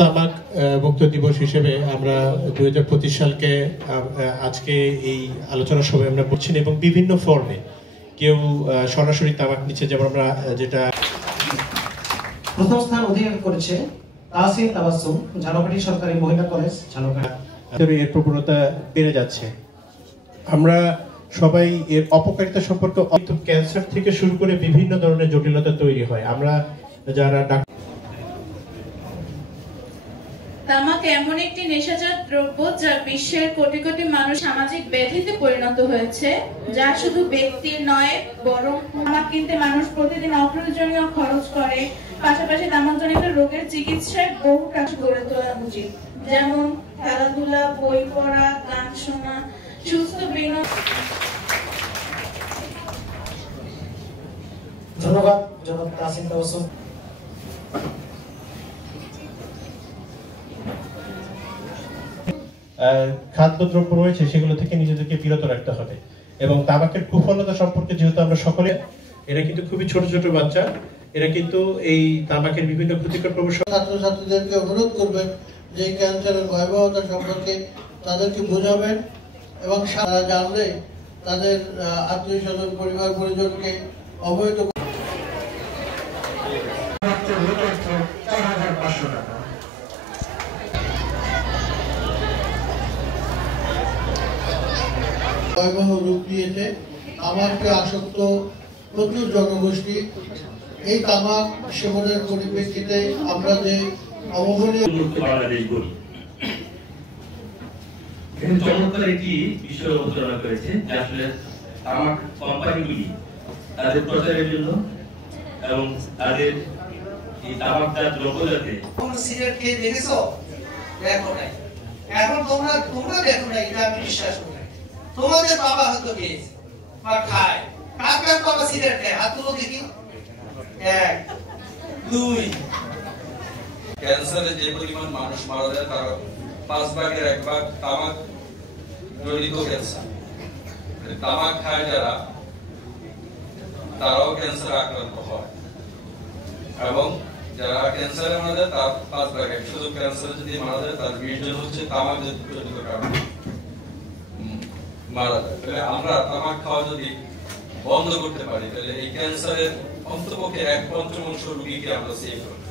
তামাক মুক্ত দিবস হিসেবে আমরা 2025 সালকে আজকে এই আলোচনা সভায় আমরা করছি এবং বিভিন্ন ফর্মে কেউ সরাসরি তামাক নিচ্ছে, যেমন আমরা যেটা প্রথম স্থান অধিকার করেছে তাহসিন তাবাসসুম, ঝালকাঠি সরকারি মহিলা কলেজ, ঝালকাঠি। এর প্রবণতা বেড়ে যাচ্ছে। আমরা সবাই এর অপকারিতা সম্পর্কে, ক্যান্সার থেকে শুরু করে বিভিন্ন ধরনের জটিলতা তৈরি হয়। আমরা যারা তামাক এমন একটি নেশাজাত দ্রব্য যা বিশ্বের কোটি কোটি মানুষ সামাজিক ব্যাধিতে পরিণত হয়েছে, যা শুধু ব্যক্তির নয় বরং তামাক কিনতে মানুষ প্রতিদিন অপ্রয়োজনীয় খরচ করে। পাশাপাশি তামাকজনিত রোগের চিকিৎসায় বহু কাজ গড়ে তোলা উচিত, যেমন খেলাধুলা, বই পড়া, গান শোনা, সুস্থ বিনোদন। ধন্যবাদ জনাব তাহসিন তাবাসসুম। খাদ্যদ্রব্য রয়েছে সেগুলো থেকে নিজেদেরকে বিরত রাখতে হবে এবং তামাকের কুফলতা সম্পর্কে যেহেতু আমরা সকলে, এরা কিন্তু খুবই ছোট ছোট বাচ্চা, এরা কিন্তু এই তামাকের বিভিন্ন ক্ষতিকর প্রভাব। ছাত্রছাত্রীদেরকে অনুরোধ করবেন যে ক্যান্সারের ভয়াবহতা সম্পর্কে তাদেরকে বোঝাবেন এবং সারা জানলে তাদের আত্মীয় স্বজন পরিবার পরিজনকে অবহিত। ভয়াবহ রূপ নিয়েছে তামাকে আসক্ত প্রচুর জনগোষ্ঠী। এই তামাক সেবনের পরিপ্রেক্ষিতে আমরা যে অবহেলিত বাংলাদেশ করি, এখানে চমৎকার একটি বিষয় অবতারণা করেছে যে আসলে তামাক কোম্পানিগুলি তাদের প্রচারের জন্য এবং তাদের এই তামাকজাত দ্রব্য যাতে। তোমরা সিগারেট খেয়ে দেখেছো? দেখো নাই। এখন তোমরা দেখো না, এটা আমি বিশ্বাস করি। তোমাদের বাবা হয়তো খেয়েছে বা খায়। কার কার বাবা সিগারেট খায়? হাত তুলো দেখি। 1 2। ক্যান্সারে যে পরিমাণ মানুষ মারা যায় তার 5 ভাগের 1 ভাগ তামাক জড়িত ক্যান্সার। তামাক খায় যারা, তারাও ক্যান্সারে আক্রান্ত হয় এবং যারা ক্যান্সারে মারা যায় তার 5 ভাগ, শুধু ক্যান্সারে যদি মারা যায় তার 20 জন হচ্ছে তামাক জড়িত কারণে মারা যায়। তাহলে আমরা তামাক খাওয়া যদি বন্ধ করতে পারি তাহলে এই ক্যান্সারের অন্ততপক্ষে 1/5 রোগীকে আমরা সেভ করতে